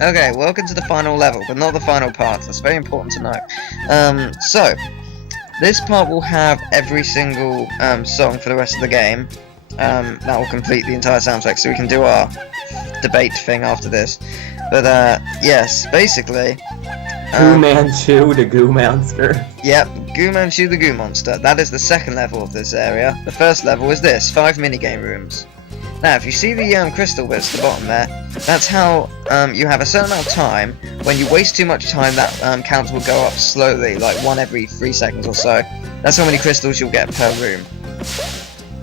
Okay, welcome to the final level, but not the final part. That's very important to know. So, this part will have every single song for the rest of the game. That will complete the entire soundtrack, so we can do our debate thing after this. But yes, basically. Goo Manchu, the Goo Monster. Yep, Goo Manchu the Goo Monster. That is the second level of this area. The first level is this, 5 minigame rooms. Now, if you see the crystal bits at the bottom there, that's how you have a certain amount of time. When you waste too much time, that counter will go up slowly, like 1 every 3 seconds or so. That's how many crystals you'll get per room.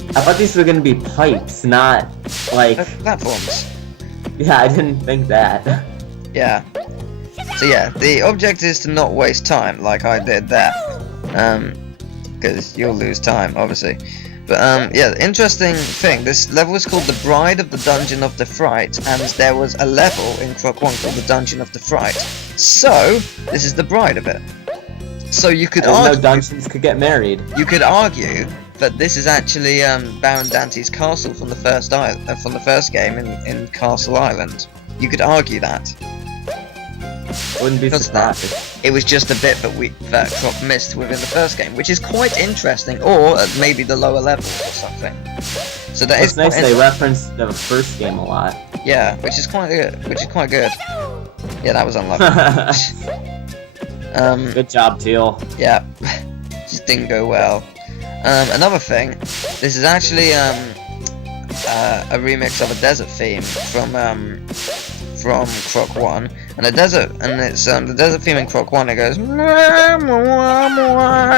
I thought these were gonna be pipes, not like platforms. Yeah, I didn't think that. Yeah. So yeah, the object is to not waste time, like I did there. Because you'll lose time, obviously. But yeah, the interesting thing, this level is called the Bride of the Dungeon of the Fright, and there was a level in Croc 1 called the Dungeon of the Fright. So, this is the bride of it. So you could argue... no dungeons could get married. You could argue that this is actually Baron Dante's castle from the first game in Castle Island. You could argue that. Wouldn't be surprised. It was just a bit that Croc missed within the first game, which is quite interesting, or at maybe the lower levels or something. So that it's nice they referenced the first game a lot. Yeah, which is quite good. Yeah, that was unlucky. Good job, Teal. Yeah, just didn't go well. Another thing, this is actually a remix of a desert theme from Croc 1, and it's the desert theme in Croc 1. It goes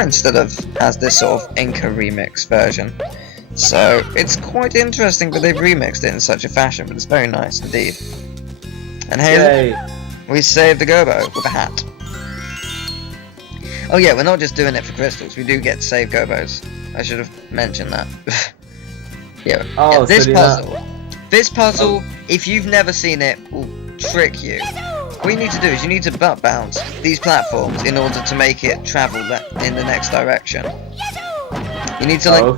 instead of has this sort of Inca remix version. So it's quite interesting that they've remixed it in such a fashion, but it's very nice indeed. And hey, we saved the Gobo with a hat. Oh yeah, we're not just doing it for crystals. We do get to save Gobos. I should have mentioned that. Yeah. Oh, yeah, so this puzzle, if you've never seen it, will trick you. All you need to do is you need to butt bounce these platforms in order to make it travel in the next direction. You need to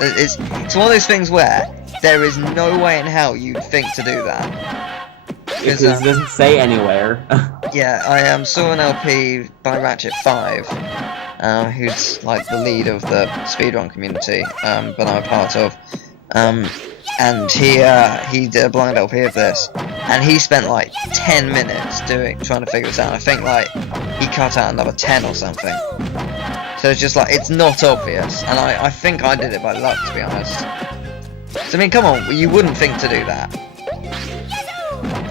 it's one of those things where there is no way in hell you'd think to do that. Because it doesn't say anywhere. Yeah, I saw an LP by Ratchet5, who's like the lead of the speedrun community, but I'm a part of. And he did a blind LP of this, and he spent like 10 minutes trying to figure this out. I think like he cut out another 10 or something. So it's just like, it's not obvious, and I think I did it by luck, to be honest. So I mean, come on, you wouldn't think to do that.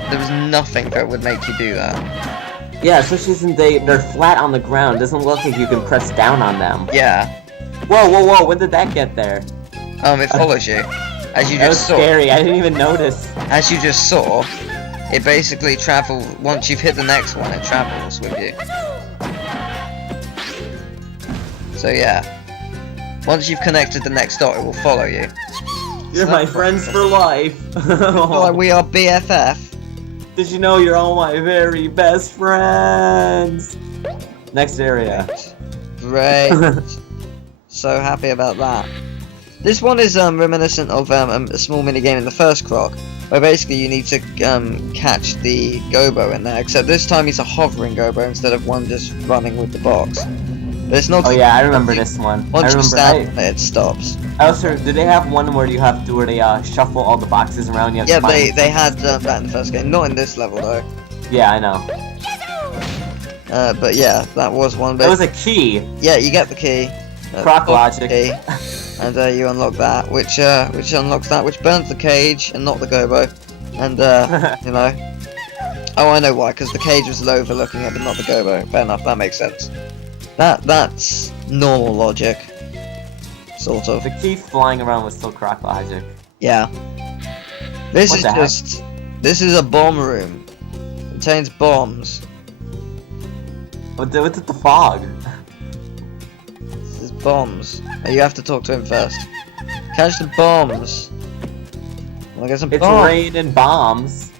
There was nothing that would make you do that. Yeah, especially since they're flat on the ground. Doesn't look like you can press down on them. Yeah. Whoa, when did that get there? It follows you. As you just saw. That was scary, I didn't even notice. As you just saw, it basically travels, once you've hit the next one, it travels with you. So yeah. Once you've connected the next dot, it will follow you. You're my friends for life. Like we are BFF. Did you know you're all my very best friends? Next area. Great. So happy about that. This one is reminiscent of a small minigame in the first Croc, where basically you need to catch the Gobo in there, except this time he's a hovering Gobo instead of one just running with the box. But it's not. Oh yeah, I remember this one. Once you stand there, it stops. Also, did they have one where they shuffle all the boxes around? You have to find they had that in the first game. Not in this level though. Yeah, I know. But yeah, that was one. That was a key. Yeah, you get the key. Croc logic. Key, and you unlock that, which unlocks that, which burns the cage and not the Gobo. And you know. Oh, I know why. Because the cage was overlooking it, but not the Gobo. Fair enough. That makes sense. That's normal logic. Sort of. The key flying around was still Croc logic. Yeah. This is a bomb room. Contains bombs. What's with the fog? This is bombs. Oh, you have to talk to him first. Catch the bombs. Wanna get some bombs? It's raining bombs.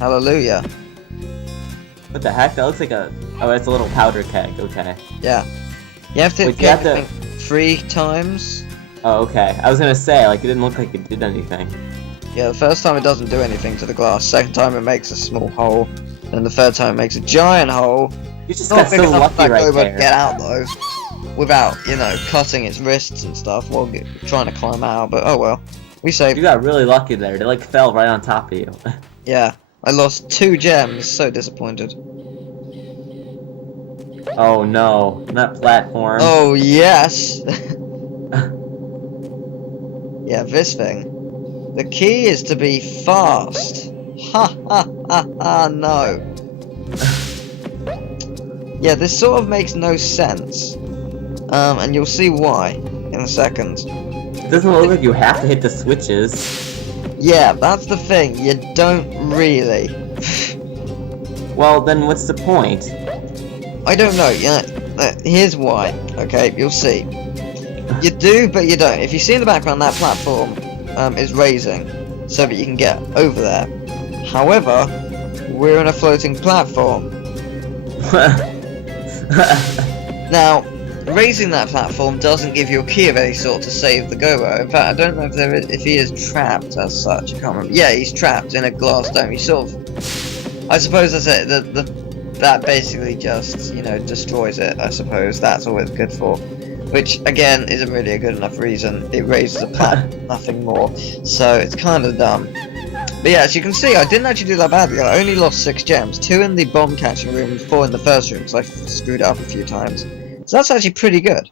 Hallelujah. What the heck? That looks like oh, it's a little powder keg. Okay. Yeah. You have to hit I think 3 times. Oh, okay. I was gonna say, like, it didn't look like it did anything. Yeah, the first time it doesn't do anything to the glass. Second time it makes a small hole. And the third time it makes a giant hole. You just Not got big so enough lucky for that right Gobo to there. get out though. Without, you know, cutting its wrists and stuff while trying to climb out. But oh well. We saved. You got really lucky there. They like fell right on top of you. Yeah. I lost 2 gems. So disappointed. Oh no, that platform. Oh yes! Yeah, this thing. The key is to be fast. Ha ha ha ha, no. Yeah, this sort of makes no sense. And you'll see why in a second. It doesn't look like you have to hit the switches. Yeah, that's the thing. You don't really. Well, then what's the point? I don't know. Yeah, here's why. Okay, you'll see. You do, but you don't. If you see in the background, that platform is raising so that you can get over there. However, we're on a floating platform. Now, raising that platform doesn't give you a key of any sort to save the Gobo. In fact, I don't know if he is trapped as such. I can't remember. Yeah, he's trapped in a glass dome. He sort of, I suppose that's it. That basically just, you know, destroys it. I suppose that's all it's good for. Which again isn't really a good enough reason. It raises the platform, nothing more. So it's kind of dumb. But yeah, as you can see, I didn't actually do that badly. I only lost 6 gems, 2 in the bomb catching room, 4 in the first room, because I screwed it up a few times. So that's actually pretty good.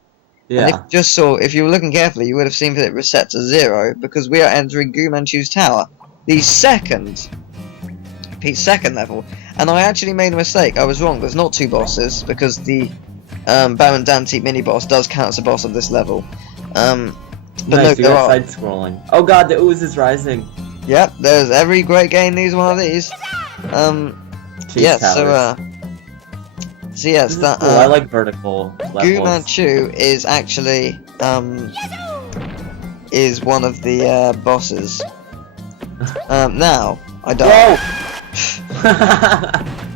Yeah. And if you were looking carefully, you would have seen that it reset to 0, because we are entering Manchu's tower, the second level. And I actually made a mistake. I was wrong. There's not 2 bosses, because the Baron Dante mini boss does count as a boss of this level. But Nice, no, you there got are. side scrolling. Oh god, the ooze is rising. Yep, there's every great game needs one of these. Chase Yeah, towers. so yes, This is that cool. I like vertical levels. Manchu is actually is one of the bosses. Now I died. Whoa!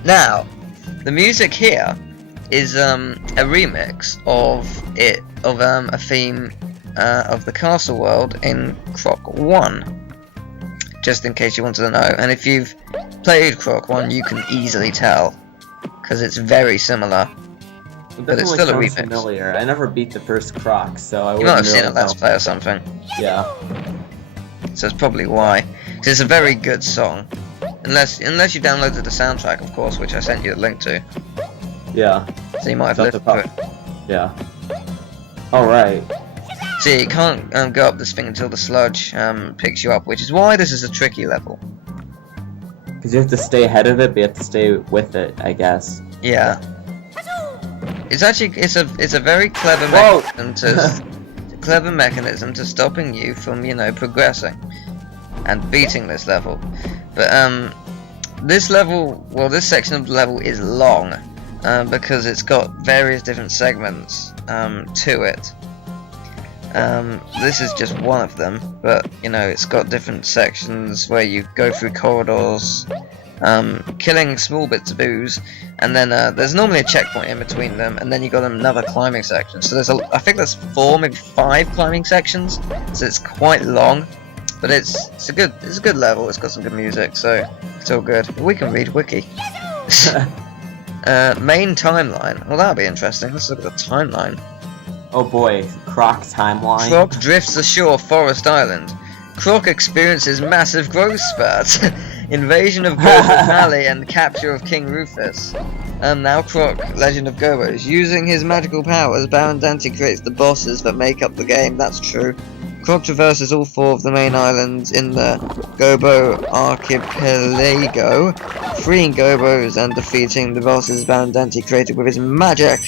Now, the music here is a remix of a theme of the castle world in Croc 1. Just in case you wanted to know, and if you've played Croc 1, you can easily tell, because it's very similar. But it's still a remix. Familiar. I never beat the first Croc, so I You wouldn't might have seen really a Let's know. Play or something, Yeah. so it's probably why. Because it's a very good song, unless you downloaded the soundtrack, of course, which I sent you the link to. Yeah. So you might have listened to it. Yeah. Alright. See, you can't go up this thing until the sludge picks you up, which is why this is a tricky level. Because you have to stay ahead of it, but you have to stay with it, I guess. Yeah. It's actually it's a very clever Whoa! mechanism to stopping you from, you know, progressing and beating this level. But this section of the level is long because it's got various different segments to it. This is just one of them, but you know, it's got different sections where you go through corridors, killing small bits of ooze, and then there's normally a checkpoint in between them, and then you got another climbing section. So I think there's 4, maybe 5 climbing sections, so it's quite long, but it's a good level. It's got some good music, so it's all good. We can read wiki. Main timeline. Well, that'll be interesting. Let's look at the timeline. Oh boy, Croc timeline. Croc drifts ashore Forest Island. Croc experiences massive growth spurts. Invasion of Gobo Valley and capture of King Rufus. Now Croc, Legend of Gobos. Using his magical powers, Baron Dante creates the bosses that make up the game. That's true. Croc traverses all 4 of the main islands in the Gobo archipelago, freeing Gobos and defeating the bosses Baron Dante created with his magic.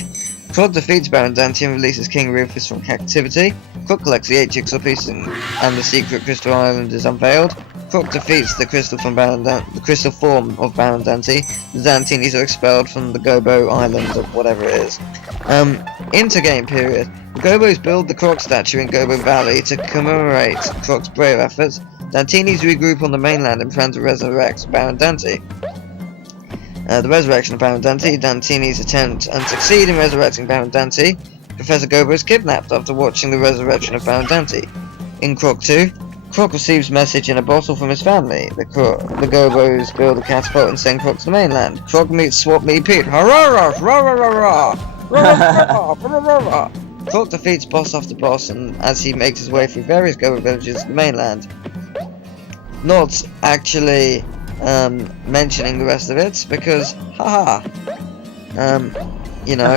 Croc defeats Baron Dante and releases King Rufus from captivity. Croc collects the 8 jigsaw pieces and the secret crystal island is unveiled. Croc defeats the crystal form of Baron Dante. The Dantinis are expelled from the Gobo Island or whatever it is. Intergame period. The Gobos build the Croc statue in Gobo Valley to commemorate Croc's brave efforts. Dantinis regroup on the mainland and plan to resurrect Baron Dante. The resurrection of Baron Dante. Dantinis attempt and succeed in resurrecting Baron Dante. Professor Gobo is kidnapped after watching the resurrection of Baron Dante. In Croc 2, Croc receives message in a bottle from his family. The Gobos build a catapult and send Croc to the mainland. Croc meets Swap Meet Pete. Hurrah! Croc defeats boss after boss, and as he makes his way through various Gobo villages to the mainland. Not actually mentioning the rest of it because, haha, you know,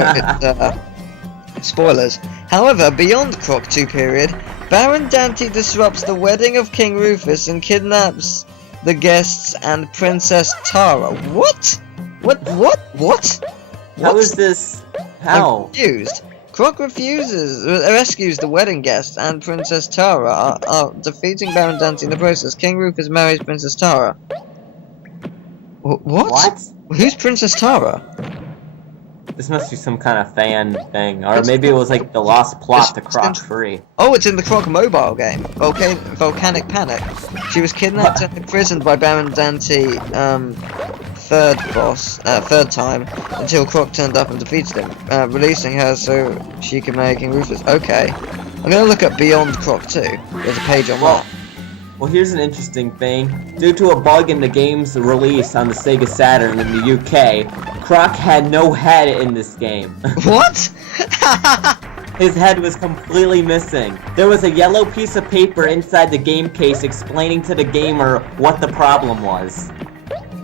it's spoilers. However, beyond Croc 2 period, Baron Dante disrupts the wedding of King Rufus and kidnaps the guests and Princess Tara. What? How is this? How? I'm confused. Croc rescues the wedding guests and Princess Tara, defeating Baron Dante in the process. King Rufus marries Princess Tara. What? Who's Princess Tara? This must be some kind of fan thing, or maybe it was like the lost plot to Croc 3. Oh, it's in the Croc mobile game. Okay, Volcanic Panic. She was kidnapped and imprisoned by Baron Dante, third time, until Croc turned up and defeated him, releasing her so she could marry King Rufus. Okay. I'm gonna look up Beyond Croc 2. There's a page on that. Well, here's an interesting thing. Due to a bug in the game's release on the Sega Saturn in the UK, Croc had no head in this game. What? His head was completely missing. There was a yellow piece of paper inside the game case explaining to the gamer what the problem was.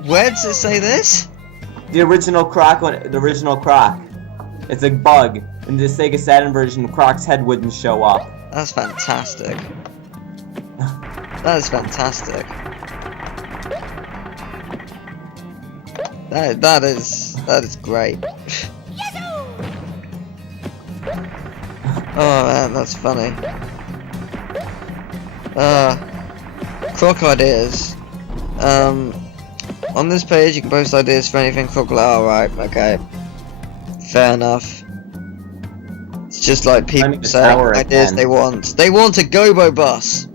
Where does it say this? The original Croc. It's a bug. In the Sega Saturn version, Croc's head wouldn't show up. That's fantastic. That is fantastic. That is great. Oh man, that's funny. Croc ideas. On this page you can post ideas for anything Croc. Alright, okay. Fair enough. It's just like people saying ideas they want. They want a Gobo bus!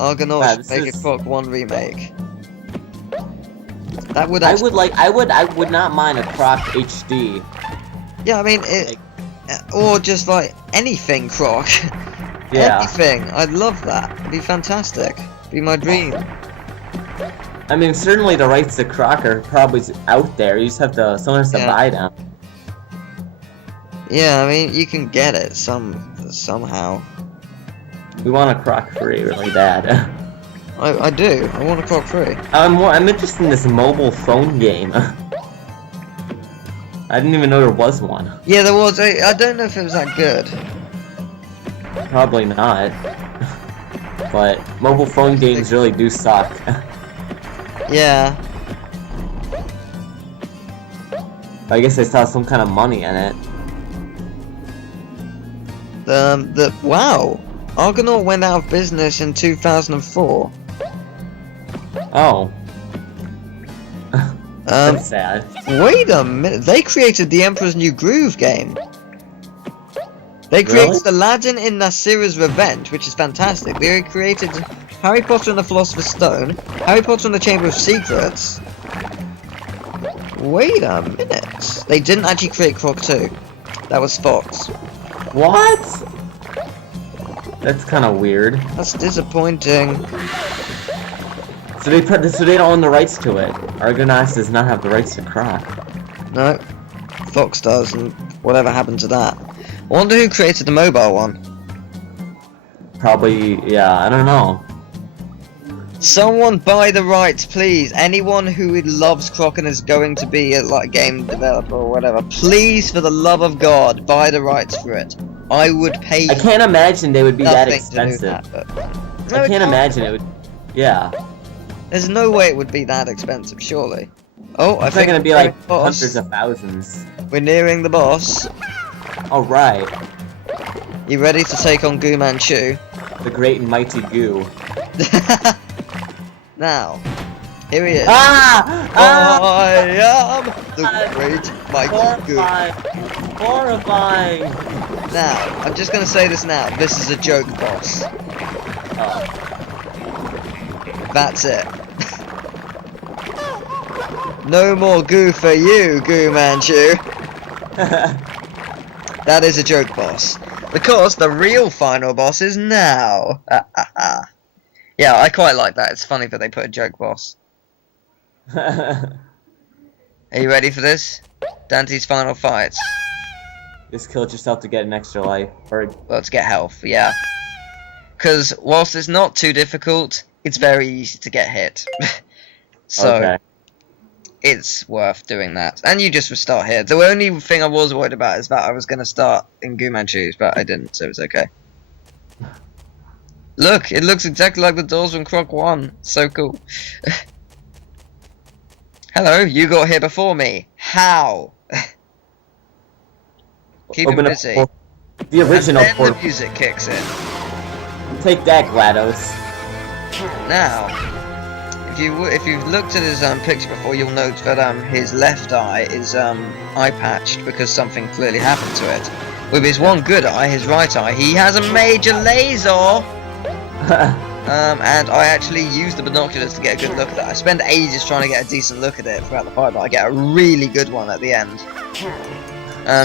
Argonauts should make a Croc 1 remake. That would actually... I would not mind a Croc HD. Yeah, I mean or just like anything Croc. Yeah. Anything. I'd love that. It'd be fantastic. It'd be my dream. I mean, certainly the rights to Croc are probably out there. You just have to, someone has to buy them. Yeah, I mean, you can get it somehow. We want a Croc 3 really bad. I do. I want a Croc 3. I'm interested in this mobile phone game. I didn't even know there was one. Yeah, there was. I don't know if it was that good. Probably not. But mobile phone games really do suck. Yeah. I guess I saw some kind of money in it. Wow. Argonaut went out of business in 2004. Oh. That's sad. Wait a minute. They created the Emperor's New Groove game. They created Aladdin in Nasira's Revenge, which is fantastic. They created Harry Potter and the Philosopher's Stone, Harry Potter and the Chamber of Secrets. Wait a minute. They didn't actually create Croc 2. That was Fox. What? That's kind of weird. That's disappointing. So they don't own the rights to it. Argonauts does not have the rights to Croc. No, Fox does, and whatever happened to that. I wonder who created the mobile one. Probably, yeah, I don't know. Someone buy the rights, please. Anyone who loves Croc and is going to be a game developer or whatever, please, for the love of God, buy the rights for it. I would pay. I can't imagine they would be that expensive. No, I can't imagine it would. Yeah. There's no way it would be that expensive, surely. Oh, I it's think not gonna be like hundreds of thousands. We're nearing the boss. All right. You ready to take on Goo Manchu? The great and mighty Goo. Now, here he is. I am the great mighty Goo. Horrifying. Now, I'm just gonna say this now. This is a joke, boss. Oh. That's it. No more goo for you, Goo Manchu. That is a joke, boss. Because the real final boss is now. Yeah, I quite like that. It's funny that they put a joke boss. Are you ready for this? Dante's final fight. Just killed yourself to get an extra life. Or Well, to get health, yeah. Because whilst it's not too difficult, it's very easy to get hit. So, okay. it's worth doing that. And you just restart here. The only thing I was worried about is that I was going to start in Manchu, but I didn't, so it's okay. Look, it looks exactly like the doors from Croc 1. So cool. Hello, you got here before me. How? Keep him busy. The original and then the music kicks in. Take that, GLaDOS. Now, if you've looked at his picture before, you'll note that his left eye is eye patched because something clearly happened to it. With his one good eye, his right eye, he has a major laser. And I actually use the binoculars to get a good look at it. I spend ages trying to get a decent look at it throughout the fight, but I get a really good one at the end.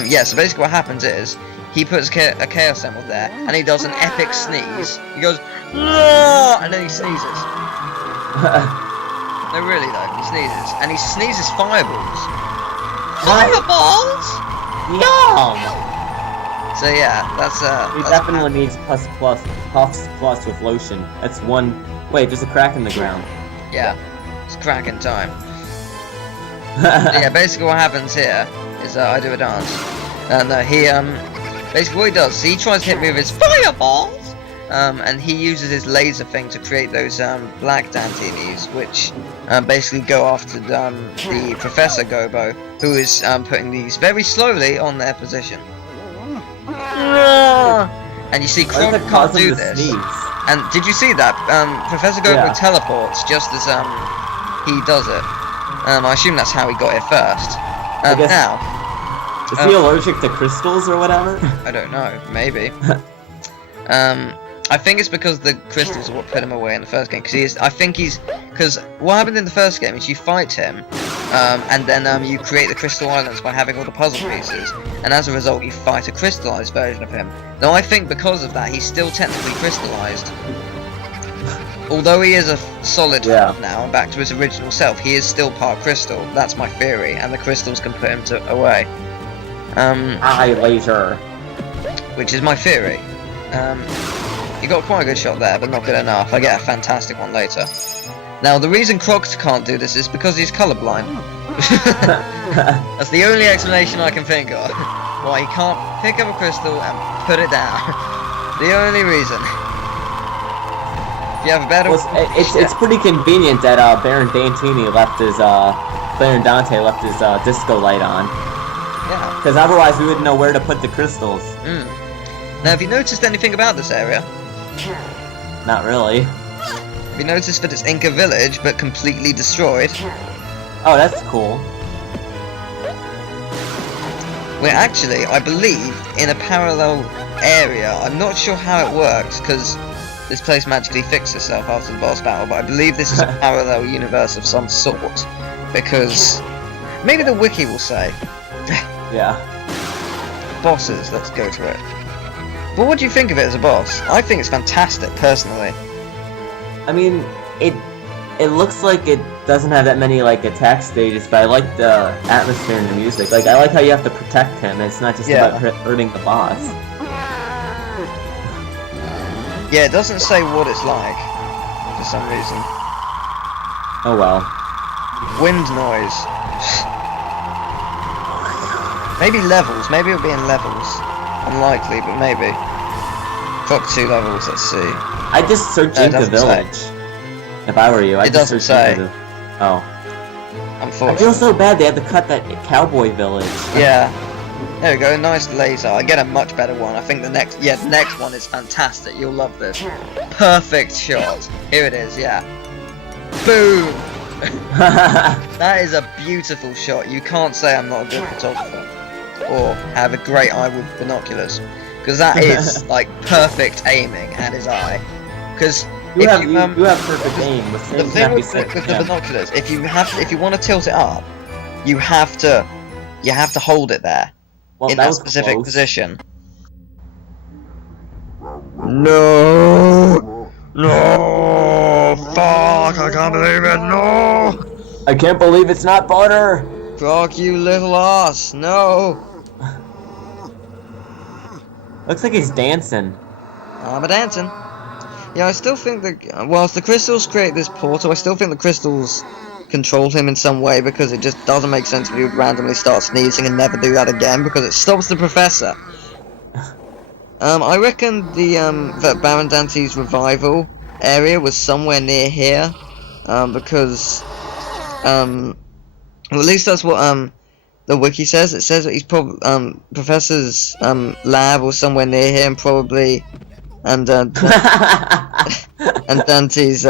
Yeah, so basically what happens is, he puts a Chaos Emerald there, and he does an epic sneeze. He goes, "Aah!" and then he sneezes. No, really though, he sneezes. And he sneezes fireballs. Fireballs? Yum! So yeah, that's He definitely needs Puffs Plus with lotion. That's one... Wait, there's a crack in the ground. Yeah, it's cracking time. Yeah, basically what happens here is I do a dance. And he, basically what he does is he tries to hit me with his fireballs! And he uses his laser thing to create those black Dantinis, which basically go after the Professor Gobo, who is putting these very slowly on their position. And you see, Croc can't do this. And did you see that? Professor Gobo teleports just as he does it. I assume that's how he got here first. Now, is he allergic to crystals or whatever? I don't know. Maybe. I think it's because the crystals are what put him away in the first game. Because what happened in the first game is you fight him, and then you create the crystal islands by having all the puzzle pieces, and as a result you fight a crystallized version of him. Now I think because of that he's still technically crystallized. Although he is a solid form now, back to his original self, he is still part crystal. That's my theory, and the crystals can put him away. Eye laser. Which is my theory. You got quite a good shot there, but not good enough. I get a fantastic one later. Now, the reason Croc can't do this is because he's colorblind. That's the only explanation I can think of. Why he can't pick up a crystal and put it down. The only reason. If you have a better... Well, it's pretty convenient that Baron Dante left his disco light on. Yeah. Because otherwise we wouldn't know where to put the crystals. Now, have you noticed anything about this area? Not really. Have you noticed that it's Inca Village, but completely destroyed? Oh, that's cool. We're actually, I believe, in a parallel area. I'm not sure how it works, because this place magically fixed itself after the boss battle, but I believe this is a parallel universe of some sort. Because... maybe the wiki will say. Yeah. Bosses, let's go to it. But what do you think of it as a boss? I think it's fantastic, personally. I mean, it looks like it doesn't have that many like attack stages, but I like the atmosphere and the music. Like I like how you have to protect him. It's not just about hurting the boss. Yeah, it doesn't say what it's like for some reason. Oh well. Wind noise. Maybe levels. Maybe it'll be in levels. Unlikely, but maybe. Croc 2 levels. Let's see. I just searched Inca Village. If I were you, I'd just search Inca. Oh. Unfortunately. I feel so bad they had to cut that cowboy village. Yeah. There we go, nice laser. I get a much better one. I think the next one is fantastic. You'll love this. Perfect shot. Here it is, yeah. Boom! That is a beautiful shot. You can't say I'm not a good photographer. Or have a great eye with binoculars. Because that is, like, perfect aiming at his eye. Because you have perfect aim. The thing with the binoculars, if you want to tilt it up, you have to hold it there in that specific position. No! No! Fuck! I can't believe it! No! I can't believe it's not butter! Croc, you little ass! No! Looks like he's dancing. I'm a dancing. Yeah, I still think that whilst the crystals create this portal, I still think the crystals control him in some way, because it just doesn't make sense if he would randomly start sneezing and never do that again, because it stops the professor. I reckon that Baron Dante's revival area was somewhere near here, because well, at least that's what the wiki says. It says that he's probably Professor's lab was somewhere near here, and probably and Dante's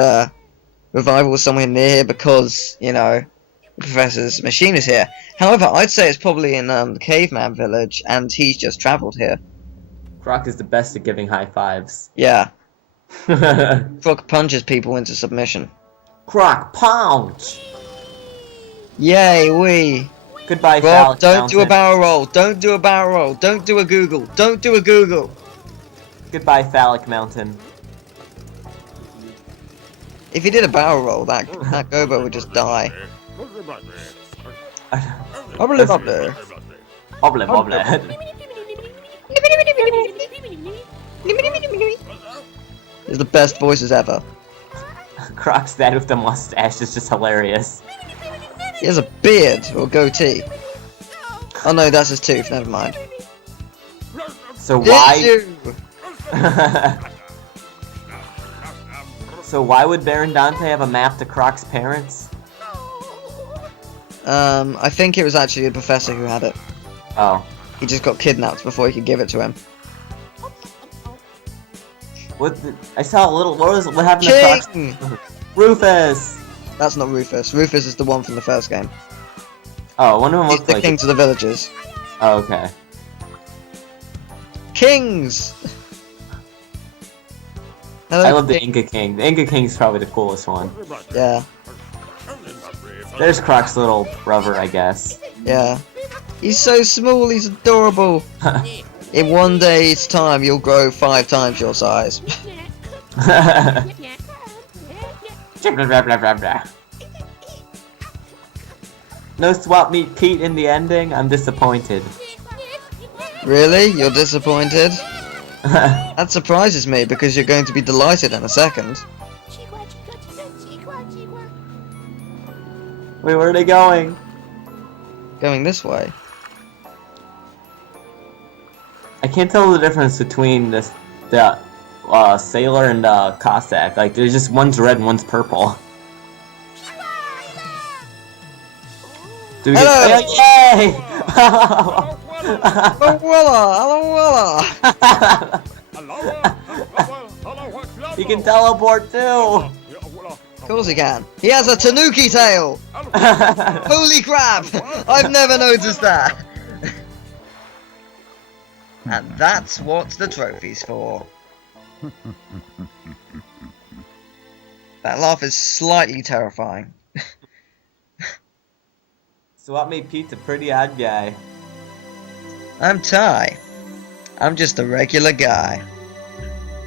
revival was somewhere near here because, you know, the Professor's machine is here. However, I'd say it's probably in the caveman village, and he's just travelled here. Croc is the best at giving high fives. Yeah. Croc punches people into submission. Croc punch! Yay, wee! Goodbye, Croc, phallic don't mountain. do a barrel roll. Don't do a barrel roll. Don't do a Google. Don't do a Google. Goodbye, phallic mountain. If he did a barrel roll, that Gobo would just die. Bubbly bubbly. Obble bobble. It's the best voices ever. Croc's dad with the mustache is just hilarious. He has a beard or goatee. Oh no, that's his tooth. Never mind. So Did why? you? So why would Baron Dante have a map to Croc's parents? I think it was actually the professor who had it. Oh. He just got kidnapped before he could give it to him. I saw a little. What happened to King! Croc's? Rufus. That's not Rufus. Rufus is the one from the first game. Oh, one of them He's looks the like. king to the villagers. Oh, okay. Kings! Hello, I love the Inca King. The Inca King's probably the coolest one. Yeah, There's Croc's little brother, I guess. yeah. He's so small, he's adorable. In one day's time, you'll grow 5 times your size. No swap meet Pete in the ending? I'm disappointed. Really? You're disappointed? That surprises me, because you're going to be delighted in a second. Wait, where are they going? Going this way. I can't tell the difference between the sailor and Cossack. Like, there's just one's red and one's purple. Do we Hello! get, yay! Hello! He can teleport too! Of course he can. He has a tanuki tail! Holy crap! I've never noticed that! And that's what the trophy's for. That laugh is slightly terrifying. Swap meet Pete's a pretty odd guy. I'm Ty. I'm just a regular guy.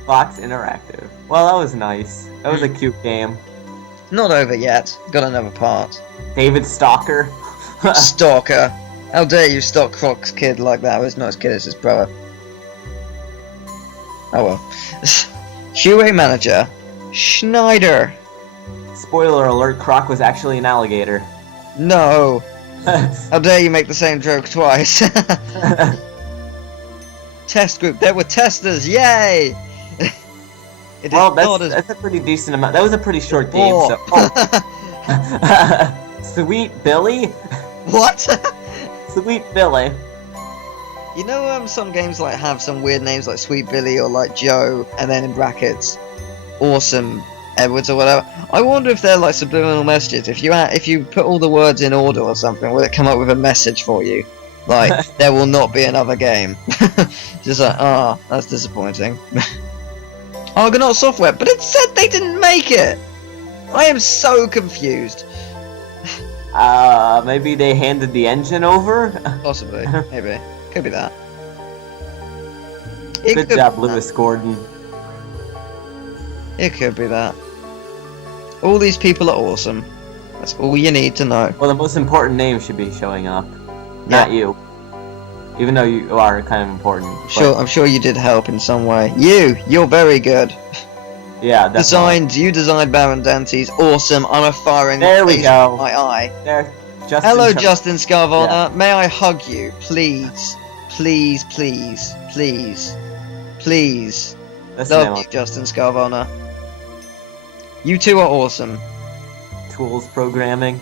Fox Interactive. Well, that was nice. That was a cute game. Not over yet. Got another part. David Stalker. Stalker. How dare you stalk Croc's kid like that? Well, it's not his kid, it's his brother. Oh well. QA manager. Schneider. Spoiler alert, Croc was actually an alligator. No. How dare you make the same joke twice? Test group. There were testers. Yay! It Well, is not that's a pretty decent amount. That was a pretty short game, so... Sweet Billy? What? Sweet Billy. You know, some games like have some weird names like Sweet Billy or like Joe, and then in brackets, Awesome Edwards or whatever. I wonder if they're like subliminal messages. If you put all the words in order or something, will it come up with a message for you? Like, there will not be another game. Just like, ah, that's disappointing. Argonaut Software, but it said they didn't make it! I am so confused. Maybe they handed the engine over? Possibly, maybe. Could be that. Good job, Lewis Gordon. It could be that. All these people are awesome. That's all you need to know. Well, the most important name should be showing up, not you. Even though you are kind of important. I'm sure you did help in some way. You're very good. Yeah, definitely. You designed Baron Dante's. Awesome. I'm a firing. There we go. My eye. There, Justin. Hello, Justin Scarvona. Yeah. May I hug you, please? Please, please, please, please. That's Love you, Justin Scarvona. You two are awesome. Tools programming.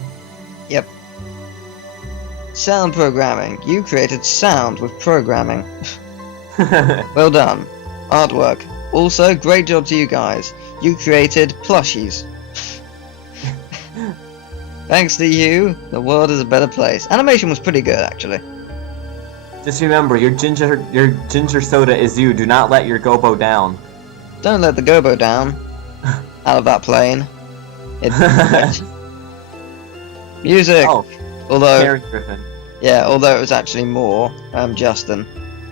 Yep. Sound programming. You created sound with programming. Well done. Artwork. Also, great job to you guys. You created plushies. Thanks to you, the world is a better place. Animation was pretty good, actually. Just remember, your ginger soda is you. Do not let your gobo down. Don't let the gobo down. Out of that plane. Music. Oh, although, Karen Griffin. yeah, although it was actually more Justin.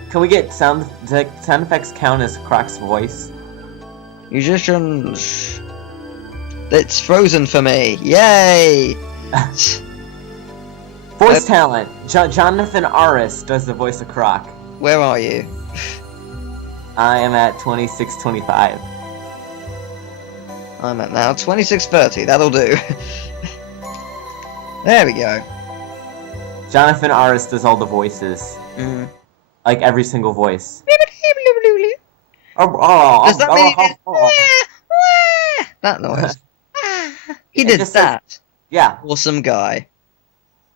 Can we get sound effects count as Croc's voice? Musicians. It's frozen for me. Yay! Voice talent. Jonathan Aris does the voice of Croc. Where are you? I am at 2625. I'm at now 2630. That'll do. There we go. Jonathan Aris does all the voices. Mm. Like every single voice. Does that mean that noise? He did that. Yeah. Awesome guy.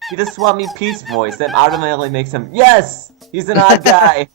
He does Swap Me Pete's voice. That automatically makes him, yes! He's an odd guy.